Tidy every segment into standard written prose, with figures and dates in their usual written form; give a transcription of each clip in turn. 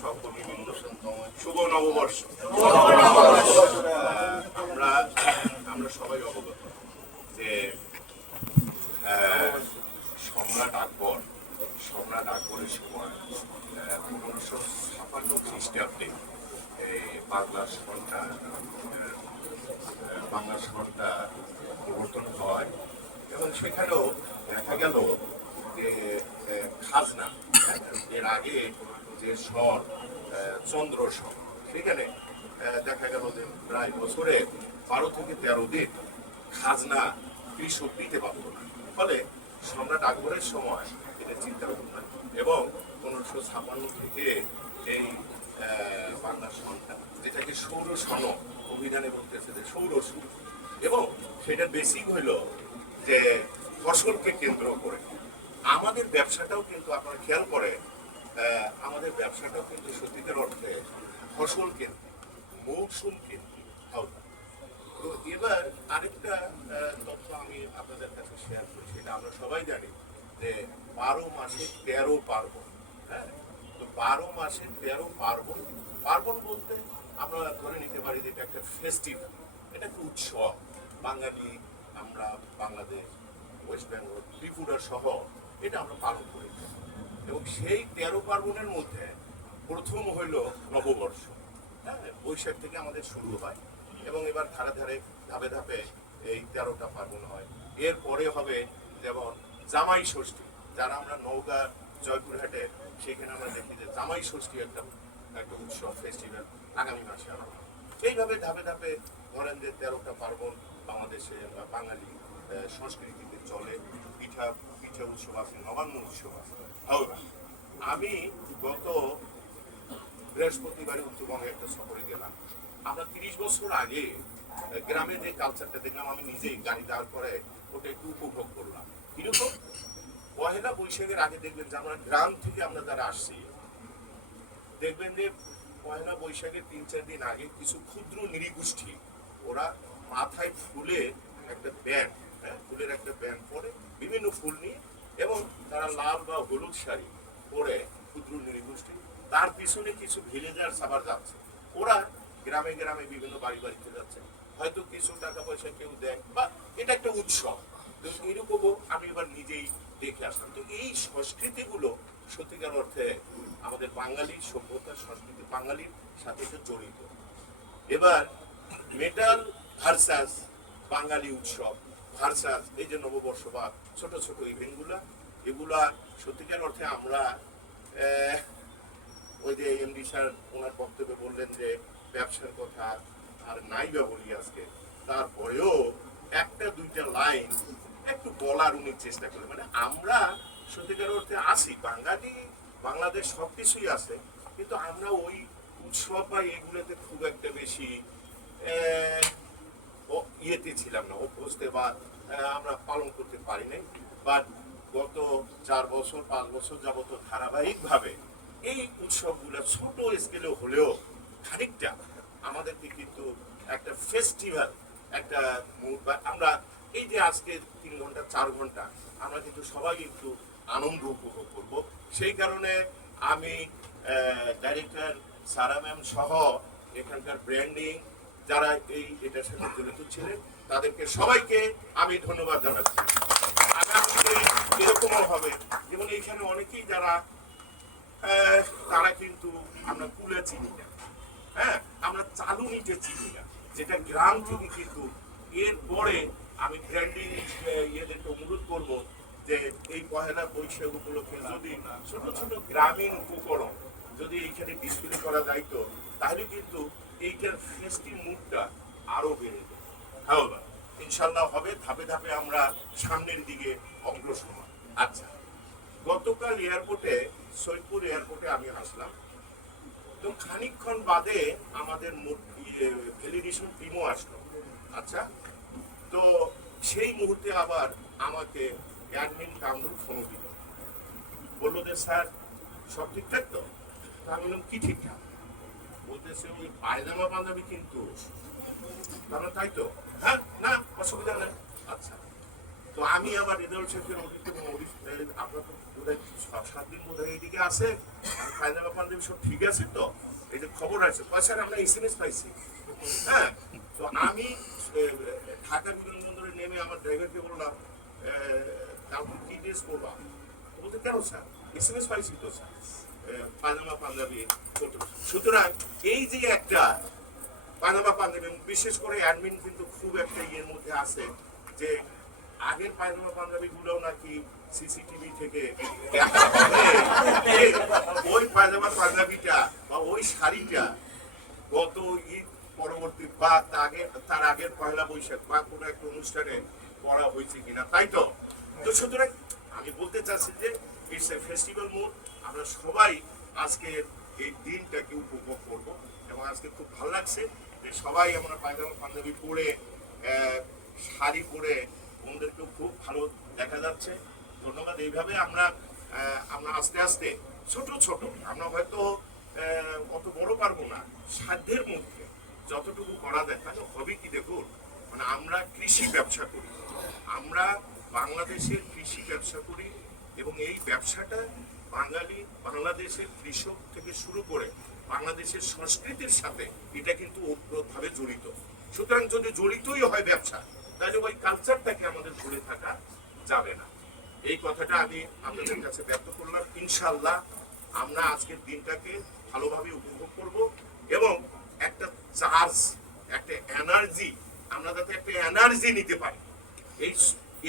সহকর্মীবৃন্দ, শুভ নববর্ষ। আমরা সবাই অবগত যে সম্রাট আকবরের সময় 1556 খ্রিস্টাব্দে বাংলা সরটা প্রবর্তন হয় এবং সেখানেও দেখা গেল যে খাজনা, এর আগে যে স্বর চন্দ্র স্বর, সেখানে দেখা গেল যে প্রায় বছরে 12 থেকে 13 দিন খাজনা কৃষক দিতে পারত না। ফলে সম্রাট আকবরের সময় এটা চিন্তা ভাবনা এবং 1556 থেকে এই বাংলা সনটা, যেটাকে সৌর সন অভিধানে বলতেছে যে সৌর সুর, এবং সেটা বেসিক হইল যে ফসলকে কেন্দ্র করে আমাদের ব্যবসাটাও কিন্তু আপনারা খেয়াল করে, আমাদের ব্যবসাটাও কিন্তু সত্যিকার অর্থে ফসল কেন্দ্রিক, মৌসুম কেন্দ্রিক। তো এবার আরেকটা তথ্য আমি আপনাদের কাছে শেয়ার করি, সেটা আমরা সবাই জানি যে 12 মাসে 13 পার্বণ। হ্যাঁ, তো 12 মাসে 13 পার্বণ। পার্বণ বলতে আমরা ধরে নিতে পারি যে এটা একটা ফেস্টিভ্যাল, এটা একটা উৎসব। বাঙালি, আমরা বাংলাদেশ, ওয়েস্ট বেঙ্গল, ত্রিপুরা সহ এটা আমরা পালন করি। এবং সেই 13 পার্বণের মধ্যে প্রথম হইল নববর্ষ। হ্যাঁ, বৈশাখ থেকে আমাদের শুরু হয় এবং এবার ধারে ধারে ধাপে ধাপে এই 13টা পার্বণ হয়। এরপরে হবে যেমন জামাই ষষ্ঠী, যারা আমরা নওগাঁ জয়পুরহাটে, সেখানে আমরা দেখি যে জামাই ষষ্ঠী একটা উৎসব, ফেস্টিভ্যাল আগামী মাসে হবে। এইভাবে ধাপে ধাপে ধরেন যে 13টা পার্বণ বাংলাদেশে বা বাঙালি সংস্কৃতিতে চলে। পিঠা উৎসব আছে, নবান্ন উৎসব আছে। আমি গত বৃহস্পতিবারে উত্তরবঙ্গে একটা সফরে গেলাম। আমরা 30 বছর আগে গ্রামে যে কালচারটা দেখলাম, আমি নিজেই গাড়ি দাঁড় করে ওটা একটু উপভোগ করলাম। কিরকম? পহেলা বৈশাখের আগে দেখবেন যে আমরা গ্রাম থেকে আমরা যারা আসছি, দেখবেন যে পহেলা বৈশাখের 3-4 দিন আগে কিছু ক্ষুদ্র নৃগোষ্ঠী, ওরা মাথায় ফুলের একটা ব্যান্ড, ফুলের একটা ব্যান্ড পরে বিভিন্ন ফুল নিয়ে, এবং তারা লাল বা হলুদ শাড়ি পরে, ক্ষুদ্র নৃগোষ্ঠী, তার পিছনে কিছু ভিলেজার আবার যাচ্ছে। ওরা গ্রামে গ্রামে বিভিন্ন বাড়িতে যাচ্ছে, হয়তো কিছু টাকা পয়সা কেউ দেয়, বা এটা একটা উৎসব। তো এরকমও আমি এবার নিজেই দেখে আসলাম। তো এই সংস্কৃতিগুলো সত্যিকার অর্থে আমাদের বাঙালির সভ্যতা, সংস্কৃতি, বাঙালির সাথে জড়িত। এবার মেটাল ভার্সাস বাঙালি উৎসব ভার্সাস এই যে নববর্ষ বা ছোট ছোট ইভেন্টগুলা, এগুলা সত্যিকার অর্থে আমরা ওই যে এমডি স্যার ওনার বক্তব্যে বললেন যে ব্যবসার কথা আর নাই বা বলি আজকে, তারপরেও একটা দুইটা লাইন একটু বলার উনি চেষ্টা করেন। মানে আমরা সত্যিকার অর্থে আছি বাঙালি, বাংলাদেশ সবকিছুই আছে, কিন্তু আমরা ওই উৎসব বা এগুলোতে খুব একটা বেশি ইয়েতে ছিলাম না, অভ্যস্ত, বা আমরা পালন করতে পারি নাই। বাট গত 4 বছর 5 বছর যাবত ধারাবাহিকভাবে এই উৎসবগুলো ছোট স্কেলে হলেও খানিকটা আমাদেরকে কিন্তু একটা ফেস্টিভ্যাল, একটা মুড, বা আমরা এই যে আজকে 3 ঘন্টা 4 ঘন্টা আমরা কিন্তু সবাই একটু আনন্দ উপভোগ করব। সেই কারণে আমি ডাইরেক্টর সারা ম্যাম সহ এখানকার ব্র্যান্ডিং যারা এটার সাথে জড়িত ছিলেন, তাদেরকে সবাইকে আমি ধন্যবাদ জানাচ্ছি। আগামীতে এরকমও হবে, যেমন এইখানে অনেকেই যারা তারা কিন্তু আমরা কুলে চিনি না, হ্যাঁ, আমরা চালু নিতে চিনি না, যেটা গ্রাম থেকে কিন্তু। এরপরে আমি ব্র্যান্ডিং ইয়েদেরকে অনুরোধ করব যে এই পহেলা বৈশাখ উপলক্ষে যদি ছোট ছোট গ্রামীণ উপকরণ যদি এইখানে ডিসপ্লে করা যাইতো, তাহলে কিন্তু এইটার ফেস্টিভ মুডটা আরো বেড়ে যায়। হ্যাঁ, ইনশাল্লাহ হবে। ধাপে ধাপে আমরা সামনের দিকে অগ্রসর। আচ্ছা, গতকাল এয়ারপোর্টে, সৈয়দপুর এয়ারপোর্টে আমি আসলাম, তো খানিকক্ষণ বাদে আমাদের ভ্যালিডেশন টিমও আসলো। আচ্ছা, তো সেই মুহূর্তে আবার আমাকে অ্যাডমিন কামরুল ফোন দিল, বললো যে স্যার সব ঠিকঠাক তো? আমি বললাম কি ঠিকঠাক? বলতেছে ওই পায়জামা পাঞ্জাবি কিন্তু, তাই তো? হ্যাঁ, না অসুবিধা নেই। আচ্ছা, তো আমি আবার রেজাল্ট শেখের আপনার তো বোধহয় 7 দিন বোধহয় এইদিকে আছে, পায়জামা পাঞ্জাবি সব ঠিক আছে তো, এই যে খবর আছে স্যার আমরা SMS পাইছি। হ্যাঁ, তো আমি ঢাকা বিমানবন্দরে নেমে আমার ড্রাইভারকে বললাম কাউকে কি ড্রেস করবা, বলতে কেন স্যার SMS পাইছি তো স্যার, পায়জামা পাঞ্জাবি। সুতরাং এই যে একটা পায়জামা পাঞ্জাবি, বিশেষ করে অ্যাডমিন কিন্তু খুব একটা ইয়ের মধ্যে আছে যে আগের পায়জামা পাঞ্জাবি গুলো নাকি সিসিটিভি থেকে ওই পায়জামা পাঞ্জাবিটা বা ওই শাড়িটা গত ঈদ পরবর্তী বা তার আগের পয়লা বৈশাখ বা কোনো একটা অনুষ্ঠানে পড়া হয়েছে কিনা, তাই তো। তো সুতরাং আমি বলতে চাচ্ছি যে ইটস এ ফেস্টিভ্যাল মুড, আমরা সবাই আজকে এই দিনটাকে উপভোগ করব এবং আজকে খুব ভালো লাগছে যে সবাই আমরা পায়জামা পাঞ্জাবি পরে শাড়ি পরে বোনদেরকেও খুব ভালো দেখা যাচ্ছে। ধন্যবাদ। এইভাবে আমরা আস্তে আস্তে ছোট ছোট, আমরা হয়তো অত বড় পারবো না, সাধ্যের মধ্যে যতটুকু করা যায়। তাহলে হবে কি দেখুন, মানে আমরা কৃষি ব্যবসা করি, আমরা বাংলাদেশের কৃষি ব্যবসা করি এবং এই ব্যবসাটা বাঙালি বাংলাদেশের কৃষক থেকে শুরু করে বাংলাদেশের সংস্কৃতির সাথে এটা কিন্তু ওতপ্রোতভাবে জড়িত। সুতরাং যদি জড়িতই হয় ব্যবসা, তাহলে ওই কালচারটাকে আমাদের ভুলে থাকা যাবে না। এই কথাটা আমি আপনাদের কাছে ব্যক্ত করলাম। ইনশাআল্লাহ আমরা আজকের দিনটাকে ভালোভাবে উপভোগ করব এবং একটা চার্জ, একটা এনার্জি, আমরা যাতে একটা এনার্জি নিতে পারি,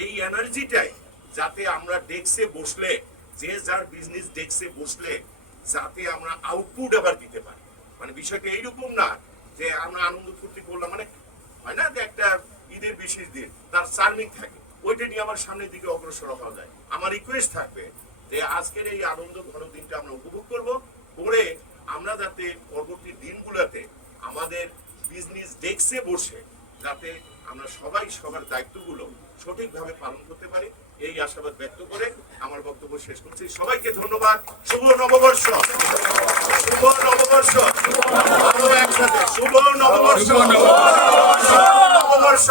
এই এনার্জিটাই যাতে আমরা ডেস্কে বসলে, যে যার বিজনেস ডেস্কে বসলে যাতে আমরা আউটপুট আবার দিতে পারি। মানে বিষয়টা এইরকম না যে আমরা আনন্দ ফুর্তি করলাম, মানে হয় না যে একটা ঈদের বিশেষ দিন তার চার্মিং থাকে, ওইটা নিয়ে আমার সামনের দিকে অগ্রসর হওয়া যায়। আমার রিকোয়েস্ট থাকবে যে আজকের এই আনন্দ ঘন দিনটা আমরা উপভোগ করব, করে আমরা যাতে পরবর্তী দিনগুলোতে আমাদের বিজনেস ডেস্কে বসে যাতে আমরা সবাই সবার দায়িত্বগুলো সঠিকভাবে পালন করতে পারি, এই আশাবাদ ব্যক্ত করে আমার বক্তব্য শেষ করছি। সবাইকে ধন্যবাদ। শুভ নববর্ষ, শুভ নববর্ষ, একসাথে শুভ নববর্ষ, নববর্ষ।